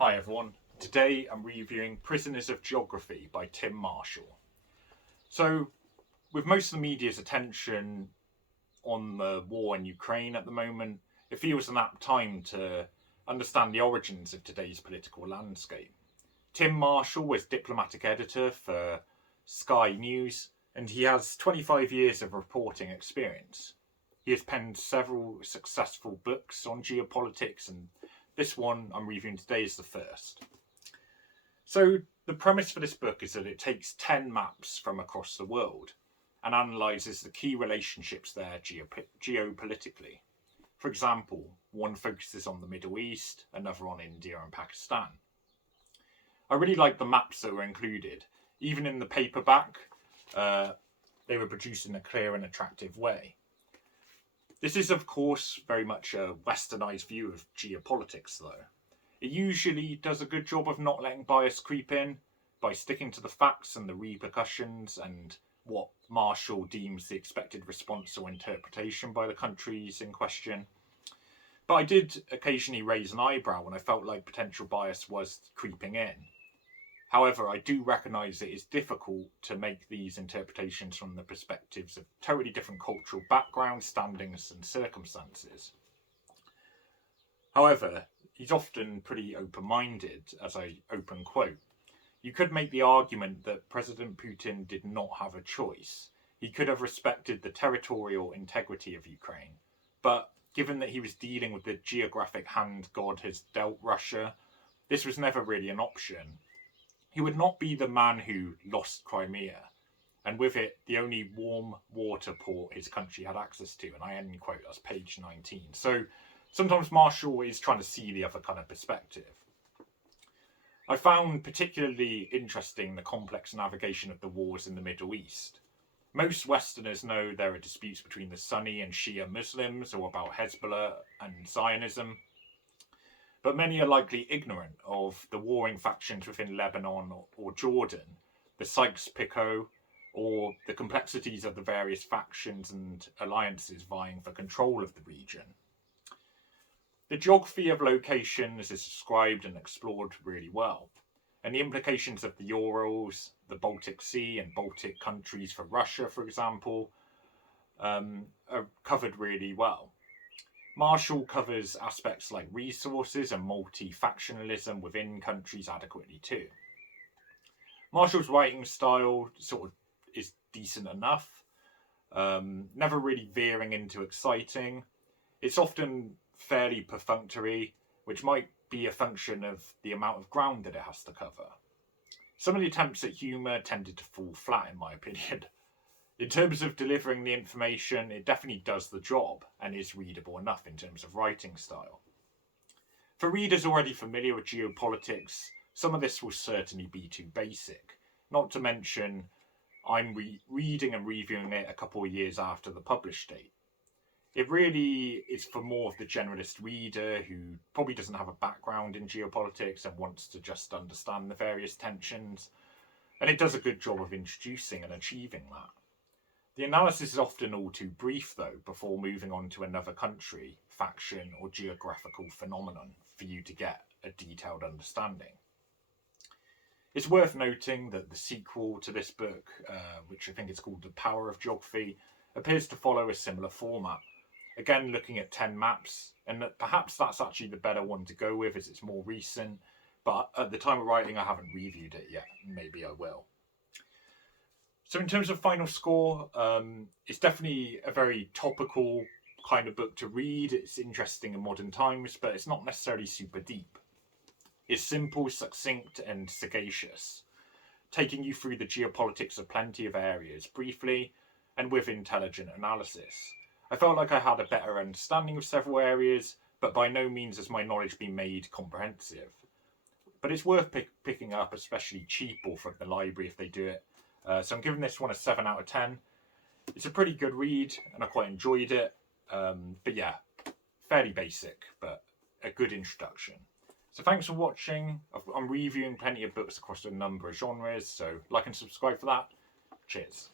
Hi everyone, today I'm reviewing Prisoners of Geography by Tim Marshall. So, with most of the media's attention on the war in Ukraine at the moment, it feels an apt time to understand the origins of today's political landscape. Tim Marshall is diplomatic editor for Sky News, and he has 25 years of reporting experience. He has penned several successful books on geopolitics, and this one I'm reviewing today is the first. So the premise for this book is that it takes 10 maps from across the world and analyses the key relationships there geopolitically. For example, one focuses on the Middle East, another on India and Pakistan. I really like the maps that were included. Even in the paperback, they were produced in a clear and attractive way. This is, of course, very much a westernised view of geopolitics, though. It usually does a good job of not letting bias creep in by sticking to the facts and the repercussions and what Marshall deems the expected response or interpretation by the countries in question. But I did occasionally raise an eyebrow when I felt like potential bias was creeping in. However, I do recognise it is difficult to make these interpretations from the perspectives of totally different cultural backgrounds, standings and circumstances. However, he's often pretty open-minded, as I open quote. You could make the argument that President Putin did not have a choice. He could have respected the territorial integrity of Ukraine, but given that he was dealing with the geographic hand God has dealt Russia, this was never really an option. He would not be the man who lost Crimea, and with it, the only warm water port his country had access to, and I end quote, that's page 19. So sometimes Marshall is trying to see the other kind of perspective. I found particularly interesting the complex navigation of the wars in the Middle East. Most Westerners know there are disputes between the Sunni and Shia Muslims or about Hezbollah and Zionism, but many are likely ignorant of the warring factions within Lebanon or Jordan, the Sykes-Picot, or the complexities of the various factions and alliances vying for control of the region. The geography of locations is described and explored really well, and the implications of the Urals, the Baltic Sea and Baltic countries for Russia, for example, are covered really well. Marshall covers aspects like resources and multi-factionalism within countries adequately too. Marshall's writing style sort of is decent enough, never really veering into exciting. It's often fairly perfunctory, which might be a function of the amount of ground that it has to cover. Some of the attempts at humour tended to fall flat, in my opinion. In terms of delivering the information, it definitely does the job and is readable enough in terms of writing style. For readers already familiar with geopolitics, some of this will certainly be too basic, not to mention I'm reading and reviewing it a couple of years after the publish date. It really is for more of the generalist reader who probably doesn't have a background in geopolitics and wants to just understand the various tensions, and it does a good job of introducing and achieving that. The analysis is often all too brief, though, before moving on to another country, faction, or geographical phenomenon for you to get a detailed understanding. It's worth noting that the sequel to this book, which I think is called The Power of Geography, appears to follow a similar format. Again, looking at 10 maps, and that perhaps that's actually the better one to go with as it's more recent, but at the time of writing I haven't reviewed it yet. Maybe I will. So in terms of final score, it's definitely a very topical kind of book to read. It's interesting in modern times, but it's not necessarily super deep. It's simple, succinct, and sagacious, taking you through the geopolitics of plenty of areas briefly and with intelligent analysis. I felt like I had a better understanding of several areas, but by no means has my knowledge been made comprehensive. But it's worth picking up, especially cheap or from the library if they do it. So I'm giving this one a 7 out of 10. It's a pretty good read and I quite enjoyed it. But yeah, fairly basic, but a good introduction. So thanks for watching. I'm reviewing plenty of books across a number of genres, so like and subscribe for that. Cheers.